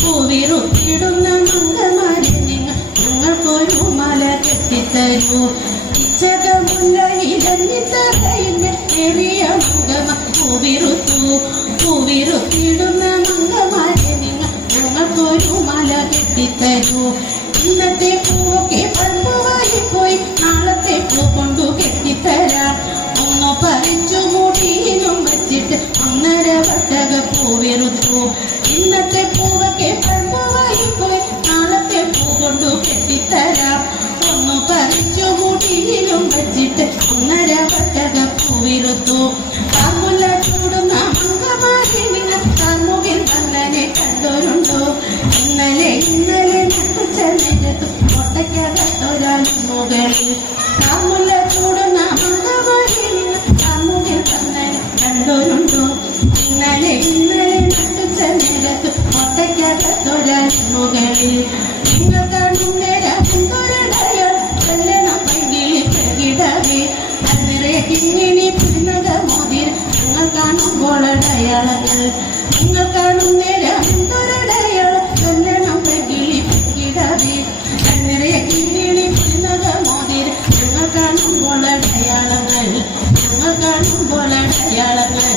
പൂവിറുത്തിടുന്ന മംഗമാരെ നിങ്ങൾ ഞങ്ങൾക്കൊരു മല കെട്ടിത്തരൂ. ഇച്ചകമുല്ല ഇടഞ്ഞിത്തറയിന്റെ ഏറിയ മംഗമ പൂവിറുത്തിടുന്ന മംഗമാരെ നിങ്ങൾ ഞങ്ങൾക്കൊരു മല കെട്ടിത്തരൂ. ഇന്നത്തെ പൂവൊക്കെ പഴുവായിപ്പോയി നാളത്തെ പൂ കൊണ്ടു കെട്ടിത്തരാം. ഒന്നു പറിച്ചു മുടിയിലും വച്ചിട്ട് 1.5 വട്ടക പൂവിറുത്തു. ഇന്നത്തെ പൂവൊക്കെ പഴുവായിപ്പോയി നാളത്തെ പൂ കൊണ്ടു കെട്ടിത്തരാം. ഒന്നു പറിച്ചു മുടിയിലും വച്ചിട്ട് 1.5 വട്ടക പൂവിറുത്തു. കാമുല ചൂടുന്ന മംഗമാരി നിങ്ങൾ കാമുകിൽ തന്നെ കണ്ടോരുണ്ടോ? ഇന്നലെ നട്ടുച്ചെന്നെടുത്തു ഒട്ടയ്ക്കകത്തൊരാളും മുകളിൽ. കാമുല ചൂടുന്ന മംഗമാരി നിങ്ങൾ കാമുകിൽ തന്നെ കണ്ടോരുണ്ടോ? ഇന്നലെ നട്ടുച്ചെന്നെടുത്തു ഒട്ടയ്ക്കകത്തൊരാളും മുകളിൽ. നിങ്ങൾ കാണും നേരൊരടയാൾ കല്യാണം പൈകിളി പ്രകിടവേ. അതിരെ കിങ്ങിണി പിന്നക മോതിര നിങ്ങൾ കാണുമ്പോൾ അടയാളങ്ങൾ. നിങ്ങൾ കാണും നേരൊരടയാൾ കല്യാണം പൈകിളി പ്രകിടവേ. അതിരെ കിങ്ങിണി പിന്നക മോതിര നിങ്ങൾ കാണുമ്പോൾ അടയാളങ്ങൾ. ഞങ്ങൾ കാണുമ്പോൾ അടയാളങ്ങൾ.